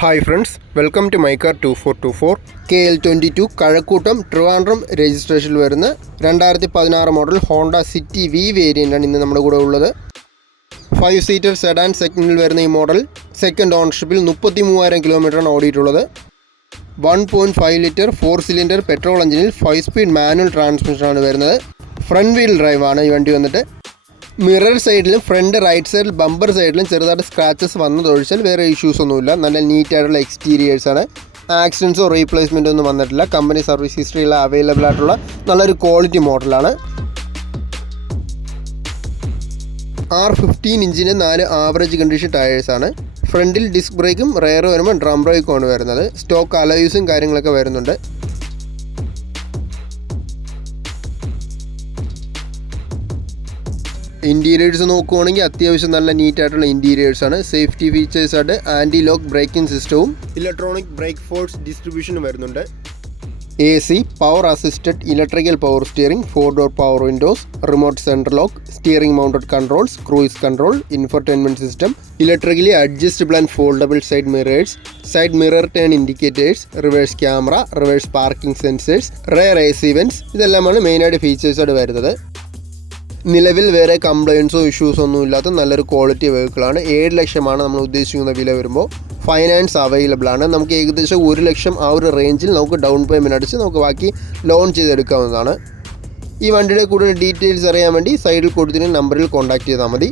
Hi friends, welcome to my car 2424. KL22 Kazhakkoottam Trivandrum രജിസ്ട്രേഷനിൽ വരുന്ന 2016 model Honda City V വേരിയൻ്റാണ് ഇന്ന് നമ്മുടെ കൂടെ ഉള്ളത്. 5 സീറ്റർ സെഡാൻ സെഗ്മെൻറ്റിൽ വരുന്ന ഈ മോഡൽ സെക്കൻഡ് ഓണർഷിപ്പിൽ 33,000 കിലോമീറ്ററാണ് ഓടിയിട്ടുള്ളത്. 1.5 ലിറ്റർ 4 സിലിണ്ടർ പെട്രോൾ എഞ്ചിനിൽ 5 സ്പീഡ് മാനുവൽ ട്രാൻസ്മിഷനാണ് വരുന്നത്. ഫ്രണ്ട് വീൽ ഡ്രൈവാണ് ഈ വണ്ടി വന്നിട്ട്. മിറർ സൈഡിലും ഫ്രണ്ട് റൈറ്റ് സൈഡിൽ ബമ്പർ സൈഡിലും ചെറുതായിട്ട് സ്ക്രാച്ചസ് വന്നതൊഴിച്ചാൽ വേറെ ഇഷ്യൂസ് ഒന്നുമില്ല. നല്ല നീറ്റായിട്ടുള്ള എക്സ്റ്റീരിയേഴ്സാണ്. ആക്സിഡൻസോ റീപ്ലേസ്മെൻറ്റോ ഒന്നും വന്നിട്ടില്ല. കമ്പനി സർവീസ് ഹിസ്റ്ററിയുള്ള അവൈലബിൾ ആയിട്ടുള്ള നല്ലൊരു ക്വാളിറ്റി മോഡലാണ്. 15 ഇഞ്ചിന് 4 ആവറേജ് കണ്ടീഷൻ ടയേഴ്സാണ്. ഫ്രണ്ടിൽ ഡിസ്ക് ബ്രേക്കും റെയർ വരുമ്പോൾ ഡ്രം ബ്രേക്കുമാണ് വരുന്നത്. സ്റ്റോക്ക് അലോയ്സും കാര്യങ്ങളൊക്കെ വരുന്നുണ്ട്. ഇൻറ്റീരിയേഴ്സ് നോക്കുവാണെങ്കിൽ അത്യാവശ്യം നല്ല നീറ്റായിട്ടുള്ള ഇൻറ്റീരിയേഴ്സാണ്. സേഫ്റ്റി ഫീച്ചേഴ്സായിട്ട് ആൻറ്റി ലോക്ക് ബ്രേക്കിംഗ് സിസ്റ്റവും ഇലക്ട്രോണിക് ബ്രേക്ക് ഫോഴ്സ് ഡിസ്ട്രിബ്യൂഷനും വരുന്നുണ്ട്. AC, power assisted electrical power steering, 4 door power windows, remote central lock, steering mounted controls, cruise control, infotainment system, electrically adjustable and foldable side mirrors, side mirror turn indicators, reverse camera, reverse parking sensors, rear AC വെൻറ്റ്സ്, ഇതെല്ലാമാണ് മെയിനായിട്ട് ഫീച്ചേഴ്സായിട്ട് വരുന്നത്. നിലവിൽ വേറെ കംപ്ലയിൻസോ ഇഷ്യൂസോ ഒന്നും ഇല്ലാത്ത നല്ലൊരു quality വെഹിക്കിളാണ്. 7 ലക്ഷമാണ് നമ്മൾ ഉദ്ദേശിക്കുന്ന വില വരുമ്പോൾ. ഫൈനാൻസ് അവൈലബിൾ ആണ്. നമുക്ക് ഏകദേശം 1 ലക്ഷം ആ ഒരു റേഞ്ചിൽ നമുക്ക് ഡൗൺ പേയ്മെൻറ്റ് അടിച്ച് നമുക്ക് ബാക്കി ലോൺ ചെയ്തെടുക്കാവുന്നതാണ്. ഈ വണ്ടിയുടെ കൂടുതൽ ഡീറ്റെയിൽസ് അറിയാൻ വേണ്ടി സൈഡിൽ കൊടുത്തിരുന്ന നമ്പറിൽ കോൺടാക്ട് ചെയ്താൽ മതി.